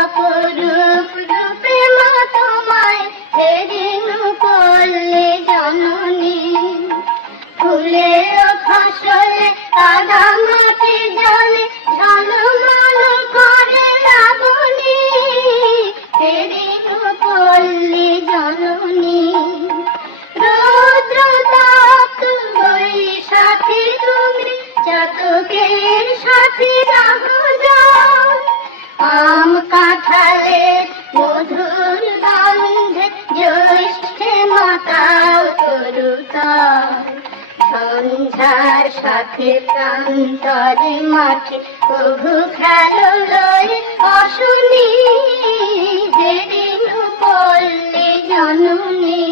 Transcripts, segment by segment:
অপরূপ রূপে মা তোমায় সেদিন করলে জননী। ফুলে ও ফসলে কাদা মাটি জলে ঝলমল করে লাবণী, সেদিন করলে জননী। রৌদ্র তপ্ত বৈশাখী তুমি চাতকের সাথে যাও, আম কাঁঠালের মধুর গন্ধে জ্যৈষ্ঠে মাতাও তরুতা। সন্ধ্যার সাথে প্রান্তরে মাঠে প্রভু খেলো লয়ে অশুনি, যেদিন পড়লে জননী।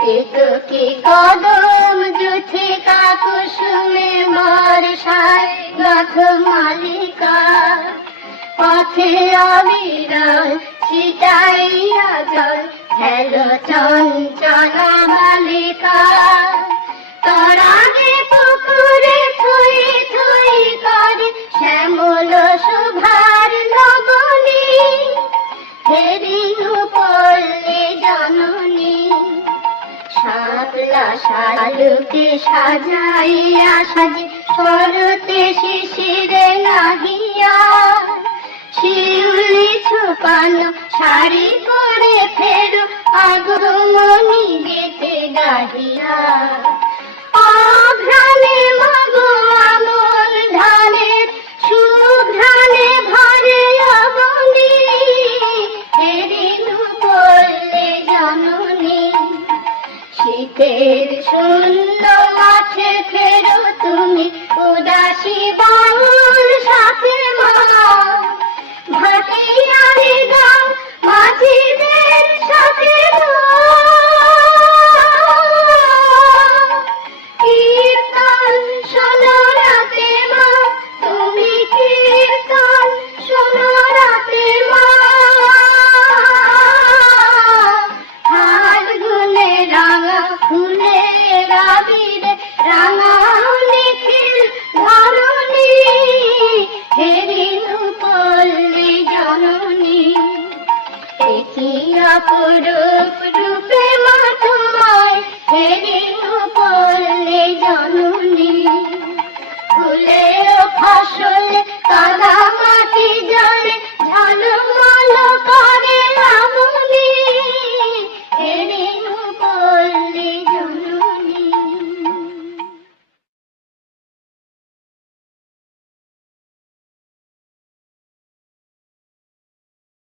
কেতকী কদম জুথি কাকুসুমে বর্ষায় গাথ মালিকা, পথে অবিরল ছিটাইয়া জল খেলো চঞ্চলা বালিকা। তরাগে পুকুরে থই থই করে শ্যামল শোভার লবণী, সেদিন পড়লে জননী। শাপলা শালুকে সাজাইয়া সাজি শরতে শিশিরে নাহিয়া, শিউলি ছুপানো শাড়ি পরে ফেরো আগমনী গীতে গাহিয়া। অঘ্রাণে মাগো আমন ধানের সুঘ্রাণে ভরে অবনী, সেদিন পড়লে জননী। শীতের শূন্য মাঠে ফেরো তুমি উদাসী বাউল সাথে মা, ভাটিয়ারি গাও মাঝিদের সাথে কীর্তন শোনো রাতে মা, তুমি কীর্তন শোনো রাতে মা। ফাল্গুনে রাঙা ফুলের আবিরে রাঙাও নিখিল ধরণী, সেদিন পড়লে জননী। একি অপরূপ রূপে মা তোমায় সেদিন পড়লে জননী। ফুলে ও ফসলে কাদা মাটি জলে